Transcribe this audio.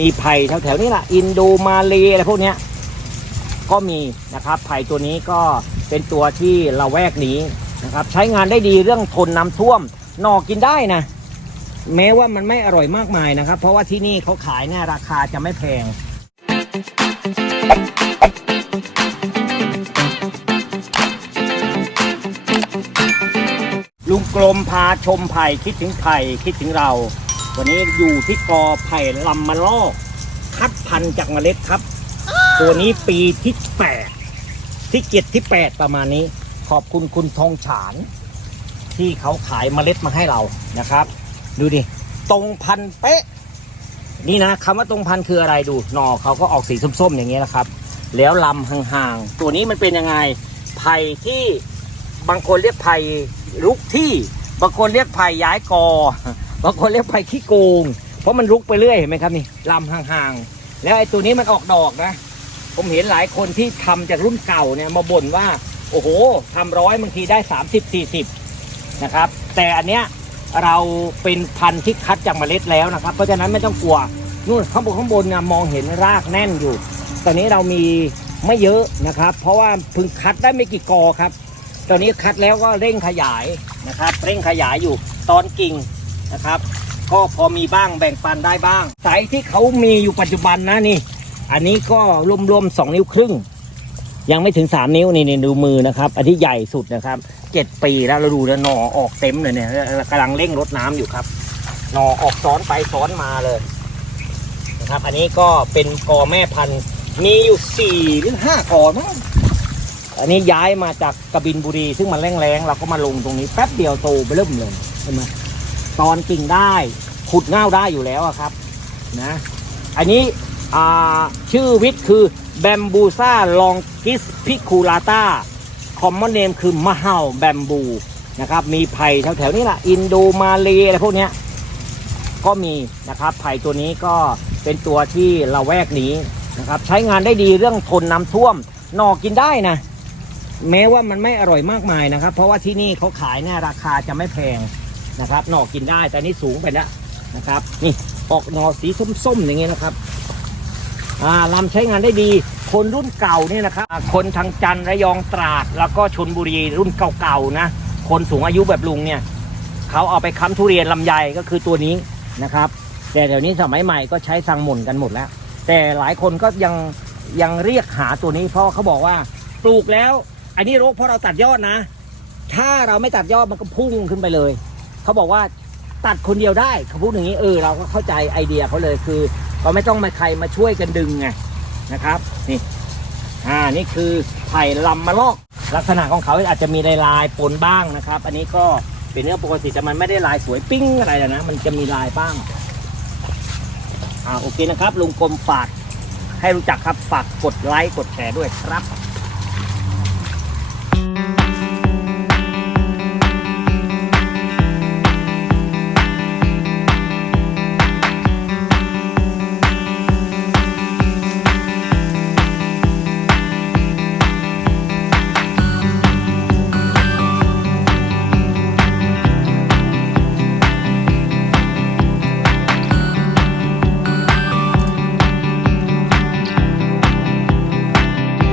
มีไผ่แถวๆนี้แหละอินโดมาเลอะไรพวกเนี้ยก็มีนะครับไผ่ตัวนี้ก็เป็นตัวที่เราแวกนี้นะครับ ใช้งานได้ดีเรื่องทนน้ำท่วมหนอกินได้นะ แม้ว่ามันไม่อร่อยมากมายนะครับ เพราะว่าที่นี่เขาขายเนี่ยราคาจะไม่แพงลุงกลมพาชมไผ่คิดถึงไผ่คิดถึงเรา วันนี้อยู่ที่กอไผ่ลำมะลอก คัดพันธุ์จากเมล็ดครับ ตัวนี้ปีที่แปดที่เจ็ดที่แปดประมาณนี้ ขอบคุณคุณทองฉาน ที่เขาขายเมล็ดมาให้เรานะครับ ดูดิตรงพันธุ์เป๊ะ นี่นะคำว่าตรงพันธุ์คืออะไรดูหน่อเขาก็ออกสีส้มๆอย่างเงี้ยนะครับ แล้วลำห่างๆตัวนี้มันเป็นยังไงไผ่ที่บางคนเรียกไผ่ลุกที่บางคนเรียกไผ่ย้ายกอ บางคนเรียกไผ่ขี้โกง เพราะมันลุกไปเรื่อยเห็นไหมครับนี่ลำห่างๆ แล้วไอ้ตัวนี้มันออกดอกนะ ผมเห็นหลายคนที่ทำจากรุ่นเก่าเนี่ยมาบ่นว่า โอ้โหทำร้อยบางทีได้ 30 40 นะครับ แต่อันเนี้ยเราเป็นพันธุ์ที่คัดจากเมล็ดแล้วนะครับ เพราะฉะนั้นไม่ต้องกลัวนู่นข้างบนข้างบนนะมองเห็นรากแน่นอยู่ ตอนนี้เรามีไม่เยอะนะครับ เพราะว่าเพิ่งคัดได้ไม่กี่กอครับ ตอนนี้คัดแล้วก็เร่งขยายนะครับ เร่งขยายอยู่ตอนกิ่ง นะครับ ก็พอมีบ้างแบ่งปันได้บ้างสายที่เขามีอยู่ปัจจุบันนะนี่ อันนี้ก็รวมๆสองนิ้วครึ่ง ยังไม่ถึงสามนิ้วนี่นี่ดูมือนะครับ อันที่ใหญ่สุดนะครับเจ็ดปีแล้วเราดูแล้วหนอออกเต็มเลยเนี่ยกำลังเร่งรดน้ำอยู่ครับหนอออกซ้อนไปซ้อนมาเลยนะครับ อันนี้ก็เป็นกอแม่พันธุ์มีอยู่สี่หรือห้ากอมั้งอันนี้ย้ายมาจากกบินบุรี ซึ่งมันแรงๆเราก็มาลงตรงนี้แป๊บเดียวโตไปเริ่มเลยเห็นไหม ตอนกิ่งได้ขุดเง่าได้อยู่แล้วครับนะอันนี้ชื่อวิทย์คือแบมบูซาลองกิสพิคูลาตาคอมมอนเนมคือมะเฮาแบมบูนะครับมีไผ่แถวๆนี้แหละอินโดมาเลอะไรพวกนี้ก็มีนะครับไผ่ตัวนี้ก็เป็นตัวที่เราแวกนี้นะครับใช้งานได้ดีเรื่องทนน้ำท่วมหน่อกินได้นะ แม้ว่ามันไม่อร่อยมากมายนะครับ เพราะว่าที่นี่เขาขายเนี่ยราคาจะไม่แพง นะครับ หน่อกินได้แต่นี่สูงไปแล้วนะครับ นี่ออกหน่อสีส้มๆอย่างเงี้ยนะครับอ่าลำใช้งานได้ดี คนรุ่นเก่าเนี่ยนะครับ คนทางจันทร์ระยองตราด แล้วก็ชนบุรีรุ่นเก่าๆนะ คนสูงอายุแบบลุงเนี่ยเขาเอาไปค้ำทุเรียนลำไยก็คือตัวนี้นะครับ แต่เดี๋ยวนี้สมัยใหม่ก็ใช้สังหม่นกันหมดแล้ว แต่หลายคนก็ยังยังเรียกหาตัวนี้เพราะเขาบอกว่าปลูกแล้ว อันนี้โรคเพราะเราตัดยอดนะ ถ้าเราไม่ตัดยอดมันก็พุ่งขึ้นไปเลย เขาบอกว่าตัดคนเดียวได้เขาพูดอย่างนี้เออเราก็เข้าใจไอเดียเขาเลยคือเราไม่ต้องมาใครมาช่วยกันดึงไงนะครับนี่อ่านี่คือไผ่ลำมะลอกลักษณะของเขาอาจจะมีลายลายปนบ้างนะครับ อันนี้ก็เป็นเนื้อปกติแต่มันไม่ได้ลายสวยปิ้งอะไรนะ มันจะมีลายบ้างอ่าโอเคนะครับลุงกรมฝากให้รู้จักครับฝากกดไลค์กดแชร์ด้วยครับ